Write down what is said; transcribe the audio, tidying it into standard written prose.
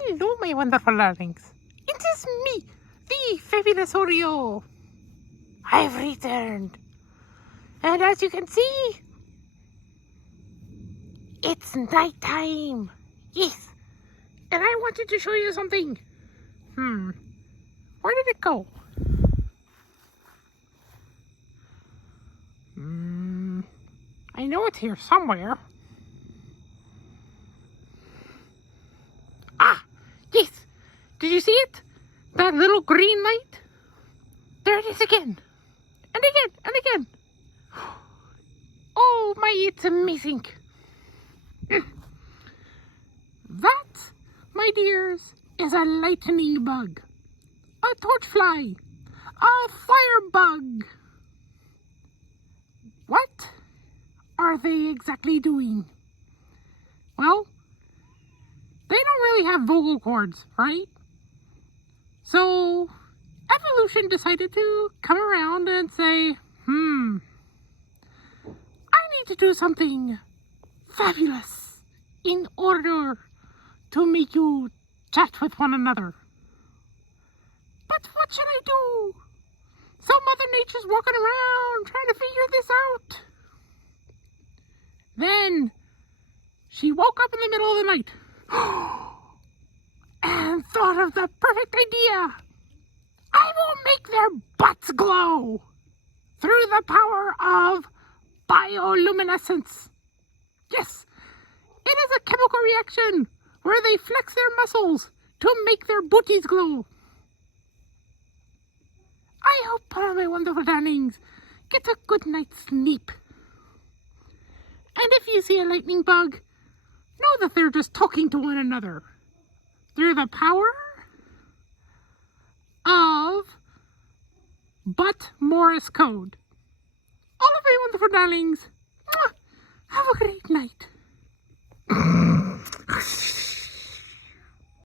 Hello, my wonderful darlings. It is me, the fabulous Oreo. I've returned. And as you can see, it's nighttime. Yes. And I wanted to show you something. Where did it go? I know it's here somewhere. Ah, yes. Did you see it? That little green light? There it is again. And again, and again. Oh my, it's amazing. That, my dears, is a lightning bug, a torchfly, a firebug. What are they exactly doing? Well, they don't really have vocal cords, right? So evolution decided to come around and say, I need to do something fabulous in order to make you chat with one another. But what should I do? So Mother Nature's walking around trying to figure this out. Then she woke up in the middle of the night and thought of the perfect idea. I will make their butts glow through the power of bioluminescence. Yes, it is a chemical reaction where they flex their muscles to make their booties glow. I hope all my wonderful darlings get a good night's sleep. And if you see a lightning bug, know that they're just talking to one another through the power of but Morse code. All of my wonderful darlings, have a great night.